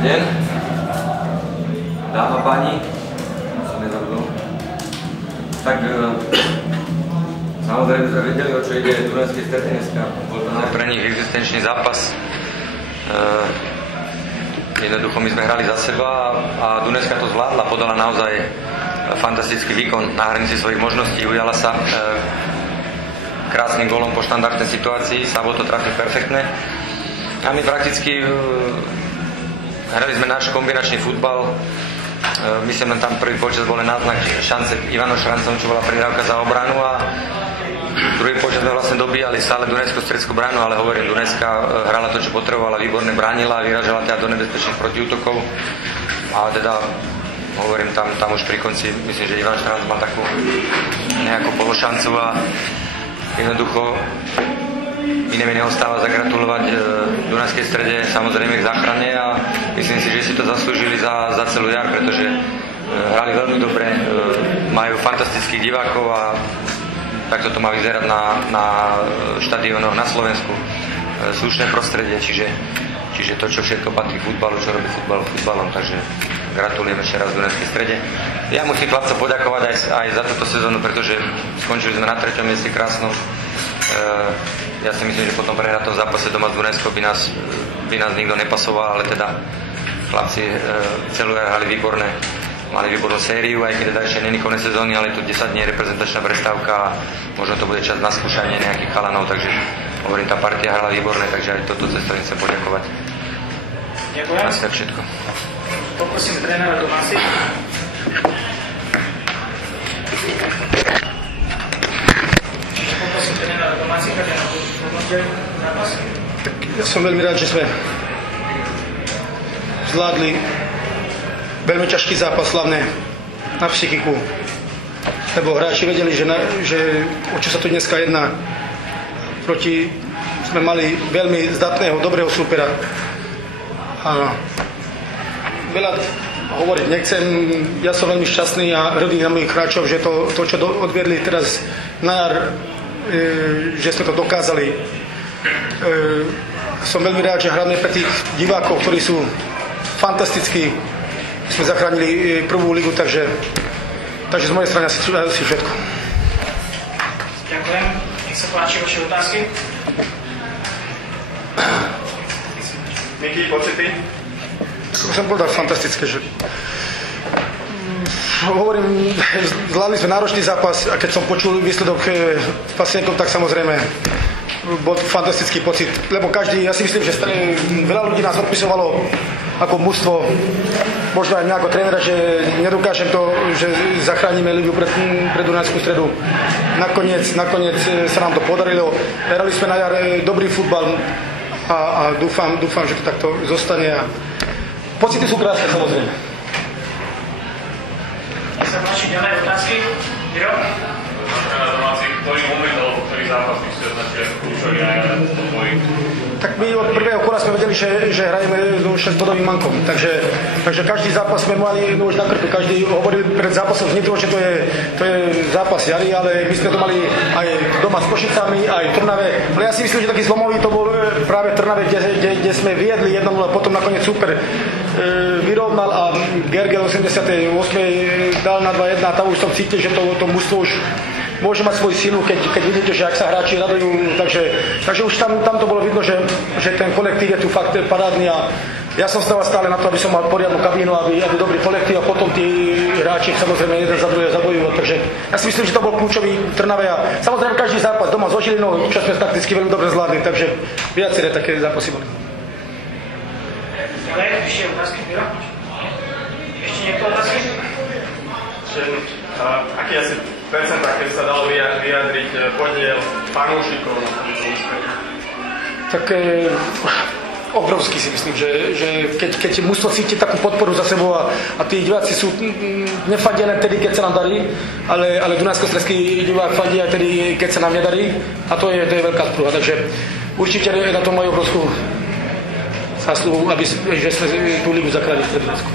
Dobrý deň. Dáma, páni, som nezabudol. Tak samozrejme sme vedeli, o čo ide Dunajskej Stredy dneska. Bol to pre nich existenčný zápas. Jednoducho my sme hrali za seba a Dunajska to zvládla, podala naozaj fantastický výkon na hranici svojich možností, ujala sa krásnym gólom po štandardnej situácii, Sabo to trafil perfektne. A my prakticky hrali sme náš kombinačný futbal. Myslím, len tam prvý počas bol náznak šance Ivano Šrancom, čo bola prihrávka za obranu a druhý počas sme vlastne dobíjali stále Dunajskú stredskú bránu, ale hovorím, Dunajska hrala to, čo potrebovala, výborne bránila a vyražala teda do nebezpečných protiútokov. A teda hovorím, tam už pri konci, myslím, že Ivan Šranc mal takú nejakú pološancu a jednoducho iné mi neostáva zagratulovať Dunajskej Strede samozrejme k záchrane a myslím si, že si to zaslúžili za celú jar, pretože hrali veľmi dobre, majú fantastických divákov a takto to má vyzerať na štadiónoch na Slovensku. Slušné prostredie, čiže to, čo všetko patrí futbalu, čo robí futbal futbalom, takže gratulujem ešte raz Dunajskej Strede. Ja musím chlapcom poďakovať aj za túto sezónu, pretože skončili sme na 3. mieste krásnom. Ja si myslím, že po tom prehratom zápase doma z Dunajskou by nás nikto nepasoval, ale teda chlapci celú jar hrali výborné. Mali výbornú sériu, aj keď teda ešte nie je koniec sezóny, ale je tu 10 dní reprezentačná prestávka a možno to bude čas na skúšanie nejakých chalanov, takže hovorím, tá partia hrala výborné, takže aj toto cestou chcem poďakovať. Ďakujem. Asi tak všetko. Poprosím trénera Tomasi. Poprosím trénera Tomasi, kada na hodnotie zápas. Tak ja som veľmi rád, že sme zvládli veľmi ťažký zápas, hlavne na psychiku. Lebo hráči vedeli, že o čo sa tu dneska jedná. Sme mali veľmi zdatného, dobrého súpera. A veľa hovoriť nechcem. Ja som veľmi šťastný a hrdý na mojich hráčov, že to čo odviedli teraz na jar, že sme to dokázali. Som veľmi rád, že hráme pre tých divákov, ktorí sú fantastickí. Sme zachránili prvú ligu, takže z mojej strany asi všetko. Ďakujem. Nech sa páči vaše otázky. Miky, pocity? Som povedal fantastické, že hovorím, zvládli sme náročný zápas a keď som počul výsledok s Pasiekom, tak samozrejme bol fantastický pocit, lebo ja si myslím, že veľa ľudí nás odpisovalo ako mužstvo, možno aj mňa ako trénera, že nedokážem to, že zachránime ligu pre Dunajskú Stredu. Nakoniec sa nám to podarilo. Hrali sme na jar dobrý futbal a dúfam, že to takto zostane. A pocity sú krásne, samozrejme. Nech sa páči ďalej otázky. Jiro? Na domáci, ktorý moment alebo ktorý zápas by ste označili ako kľúčový aj po boji? Tak my od prvého kola sme vedeli, že hrajeme so 6-bodovým mankom. Takže každý zápas sme mali už na krku. Každý hovoril pred zápasom z Nitro, že to je zápas jary, ale my sme to mali aj doma s Košicami, aj v Trnave. Ale ja si myslím, že taký zlomový to bol práve v Trnave, kde sme viedli 1-0, potom nakoniec super vyrovnal a Gergel 88. dal na 2-1 a tam už som cítil, že to mužstvo už môže mať svoju silu, keď vidíte, že ak sa hráči radujú, takže už tam to bolo vidno, že ten kolektív je tu fakt parádny a ja som stával stále na to, aby som mal poriadnu kabínu, aby dobrý kolektív a potom tí hráči samozrejme jeden za druhé zabojovali, takže ja si myslím, že to bol kľúčový v Trnave a samozrejme každý zápas doma so Žilinou, čo sme takticky veľmi dobre zvládli, takže viaceré také zápasy boli. Ďalej, ešte otázky, Miro? Ešte niekto otázky? Aký asi percentá, keď sa dalo vyjadriť podiel fanúšikov na tomto úspechu? Tak obrovský si myslím, že keď mužstvo cíti takú podporu za sebou a tí diváci sú nefandia len tedy, keď sa nám darí, ale Dunajsko-stredský divák fandí aj tedy, keď sa nám nedarí a to je veľká sprúha, takže určite na to majú obrovskú zásluhu, že sme tú ligu zachránili v Dunajsku.